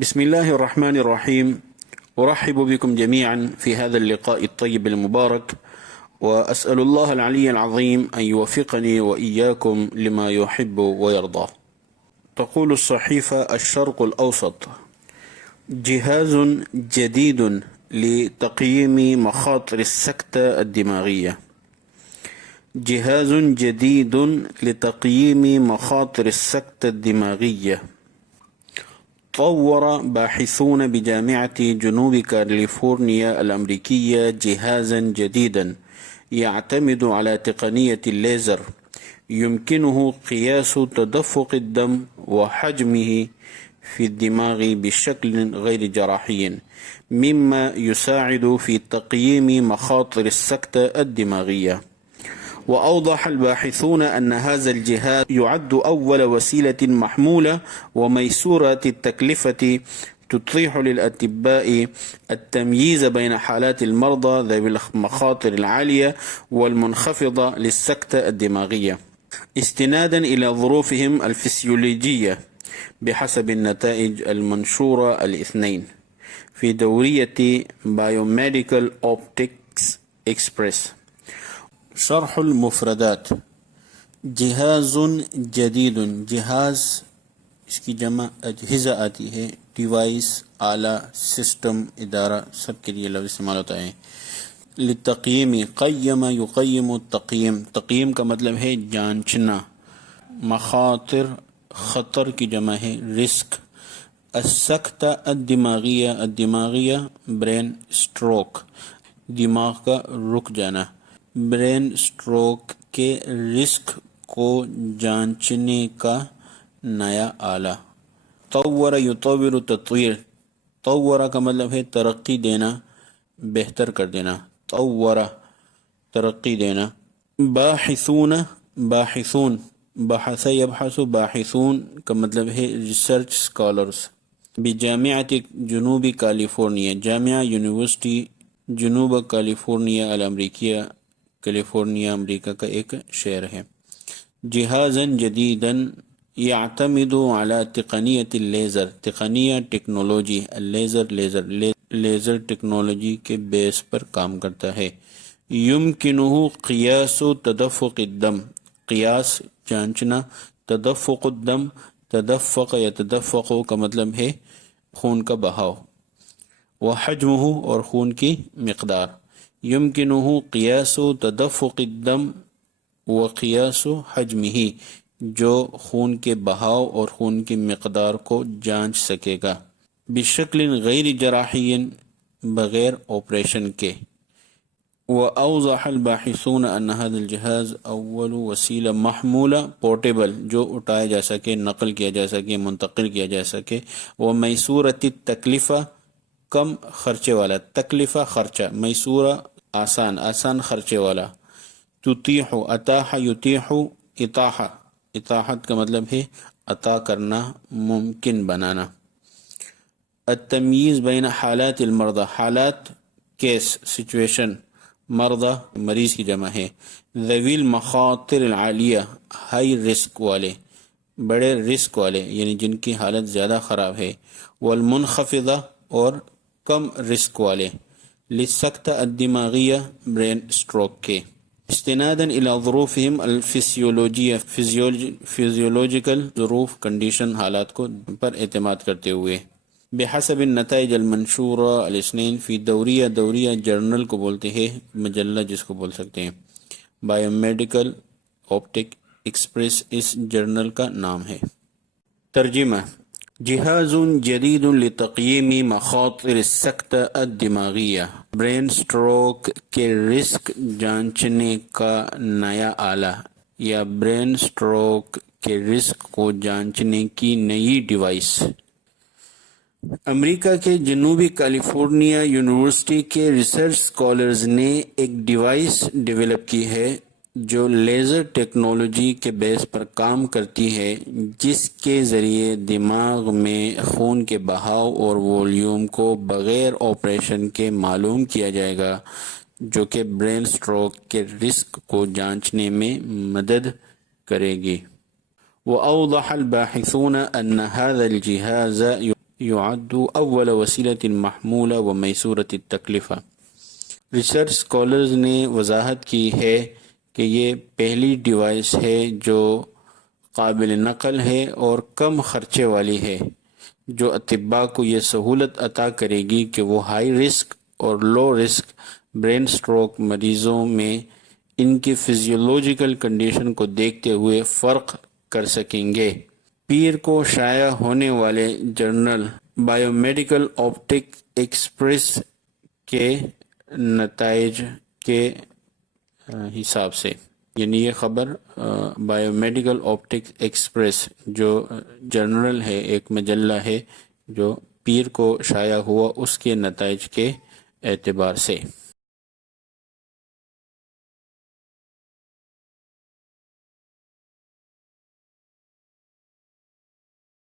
بسم الله الرحمن الرحيم. أرحب بكم جميعا في هذا اللقاء الطيب المبارك، وأسأل الله العلي العظيم أن يوفقني وإياكم لما يحب ويرضى. تقول الصحيفة الشرق الأوسط: جهاز جديد لتقييم مخاطر السكتة الدماغية. جهاز جديد لتقييم مخاطر السكتة الدماغية. طور باحثون بجامعة جنوب كاليفورنيا الأمريكية جهازا جديدا يعتمد على تقنية الليزر، يمكنه قياس تدفق الدم وحجمه في الدماغ بشكل غير جراحي، مما يساعد في تقييم مخاطر السكتة الدماغية. وأوضح الباحثون أن هذا الجهاز يعد أول وسيلة محمولة وميسورة التكلفة تتيح للأطباء التمييز بين حالات المرضى ذوي المخاطر العالية والمنخفضة للسكتة الدماغية استنادا إلى ظروفهم الفسيولوجية، بحسب النتائج المنشورة الاثنين في دورية بايوميديكال اوبتكس اكسبريس. شرح المفردات: جهاز جديد، جهاز اس کی جمع اجہزہ آتی ہے، ڈیوائس، آلہ، سسٹم، ادارہ، سب کے لیے لفظ استعمال ہوتا ہے۔ لتقیم، قیم یقیم تقیم، تقیم کا مطلب ہے جانچنا۔ مخاطر، خطر کی جمع ہے رسک۔ السکتہ الدماغیہ، الدماغیہ برین اسٹروک، دماغ کا رک جانا۔ برین اسٹروک کے رسک کو جانچنے کا نیا آلہ۔ طور یطور تطویر، طور کا مطلب ہے ترقی دینا، بہتر کر دینا۔ طور ترقی دینا۔ باحثون، باحثون، بحث یبحث، باحثون کا مطلب ہے ریسرچ اسکالرز۔ بجامعۃ جنوبی کیلیفورنیا، جامعہ یونیورسٹی جنوب کیلیفورنیا الامریکیہ، کیلیفورنیا امریکہ کا ایک شہر ہے۔ جہازا جدیدا یعتمد علی تقنیت اللیزر، تقنیہ ٹیکنالوجی، اللیزر لیزر، لیزر ٹیکنالوجی کے بیس پر کام کرتا ہے۔ یمکنہ قیاس تدفق الدم، قیاس جانچنا، تدفق الدم، تدفق یا تدفق کا مطلب ہے خون کا بہاؤ، وحجمہ اور خون کی مقدار۔ یمکنہ قیاس تدفق الدم وقیاس حجمہ، جو خون کے بہاؤ اور خون کی مقدار کو جانچ سکے گا۔ بشکل غیر جراحی، بغیر آپریشن کے۔ وأوضح الباحثون أن هذا الجهاز أول وسیلہ محمولہ، پورٹیبل، جو اٹھایا جا سکے، نقل کیا جا سکے، منتقل کیا جا سکے۔ ومیسورۃ التکلفہ، کم خرچے والا، تکلفہ خرچہ، میسورہ آسان، آسان خرچے والا۔ تتیح، اتاح یتیح، اتاحہ، اتاحت کا مطلب ہے عطا کرنا، ممکن بنانا۔ التمییز بین حالات المرضى، حالات کیس، سچویشن، مرضى مریض کی جمع ہے۔ ذوی المخاطر العالیہ، ہائی رسک والے، بڑے رسک والے، یعنی جن کی حالت زیادہ خراب ہے۔ والمنخفضہ، اور کم رسک والے۔ للسکتہ الدماغیہ، برین اسٹروک کے۔ استنادا الی ظروفہم الفسیولوجیہ، فزیولوجیکل ظروف، کنڈیشن، حالات کو پر اعتماد کرتے ہوئے۔ بحسب النتائج المنشورہ الاثنین فی دوریہ، دوریہ جرنل کو بولتے ہیں، مجلہ جس کو بول سکتے ہیں۔ بایومیڈیکل اوپٹک ایکسپریس اس جرنل کا نام ہے۔ ترجمہ: جہاز جدید لتقییم مخاطر السکتہ الدماغیہ، برین اسٹروک کے رسک جانچنے کا نیا آلہ، یا برین اسٹروک کے رسک کو جانچنے کی نئی ڈیوائس۔ امریکہ کے جنوبی کیلیفورنیا یونیورسٹی کے ریسرچ اسکالرز نے ایک ڈیوائس ڈیولپ کی ہے جو لیزر ٹیکنالوجی کے بیس پر کام کرتی ہے، جس کے ذریعے دماغ میں خون کے بہاؤ اور والیوم کو بغیر آپریشن کے معلوم کیا جائے گا، جو کہ برین اسٹروک کے رسک کو جانچنے میں مدد کرے گی۔ وأوضح الباحثون أن هذا الجهاز يعد أول وسيلة محمولة وميسورة التكلفة۔ ریسرچ اسکالرز نے وضاحت کی ہے کہ یہ پہلی ڈیوائس ہے جو قابل نقل ہے اور کم خرچے والی ہے، جو اطباء کو یہ سہولت عطا کرے گی کہ وہ ہائی رسک اور لو رسک برین سٹروک مریضوں میں ان کی فزیولوجیکل کنڈیشن کو دیکھتے ہوئے فرق کر سکیں گے۔ پیر کو شائع ہونے والے journal bio medical optic express کے نتائج کے حساب سے، یعنی یہ خبر بائیو میڈیکل آپٹک ایکسپریس جو جرنل ہے، ایک مجلہ ہے جو پیر کو شائع ہوا، اس کے نتائج کے اعتبار سے